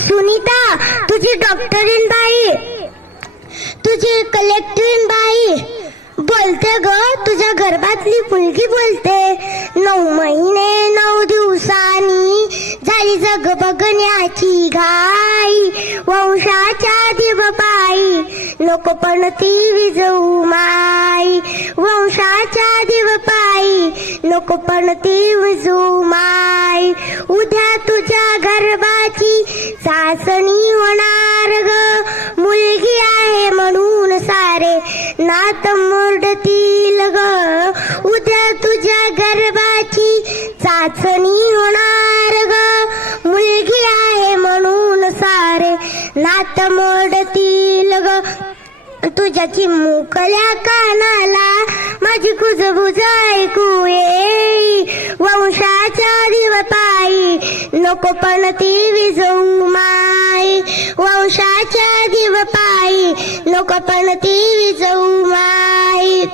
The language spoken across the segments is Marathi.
सुनीता तुझी डॉक्टरीन बाई, तुझी कलेक्टरीन बाई बोलते ग, तुझ्या गर्भातली मुलगी बोलते. 9 महिने 9 दिवसांनी झाली जग बघण्याची घाई, वंशाच्या दिवपाई नको पण ती विजवू माई, वंशाच्या दिवपाई नको पण ती विजवू माई. उद्या तुझ्या गर्भाची चाचणी होणार ग, मुलगी आहे म्हणून सारे नात मोडतील ग. उद्या तुझ्या गर्भाची चाचणी होणार ग, मुलगी आहे म्हणून सारे नात मोडतील ग. तुझ्या चिमुकल्या कानाला माझी कुजबुज ऐकू येई, वंशाच्या दिवपाई नको पण ती विजवू माई, वंशाच्या दिवपाई नको पण ती विजवू माई.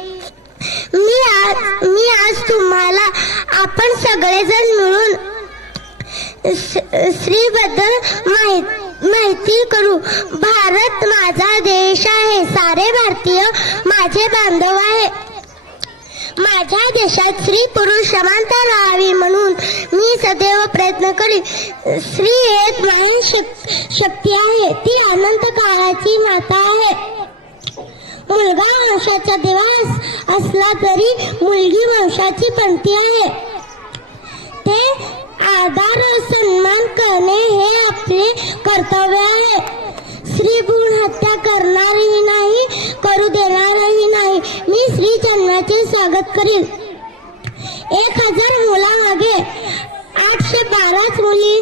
मी आज तुम्हाला आपण सगळेजण मिळून स्त्रीबद्दल माहिती करू. भारत माझा देश आहे, सारे भारतीय माझे बांधव आहे. माझ्या देशात स्त्री पुरुष समानता राहावी म्हणून मी सदैव प्रयत्न करीन. स्त्री एक महान शक्ती आहे, ती अनंत काळाची माता आहे. मुलगा वंशाचा दिवस असला तरी मुलगी वंशाची पणती आहे. ते आदर सन्मान करणे हे आपले कर्तव्य आहे. स्त्री भ्रूण हत्या करणारही नाही, करू देणारही नाही. मी स्त्री जन्माचे स्वागत करीन. 1000 मुलामागे 812 मुली,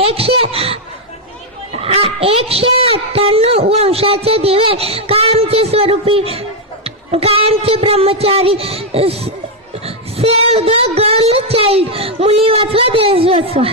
198 वंशाचे दिवे, कायमचे स्वरूपी, कायमचे ब्रह्मचारी. Save the girl child. मुली वाचवा, देश वाचवा.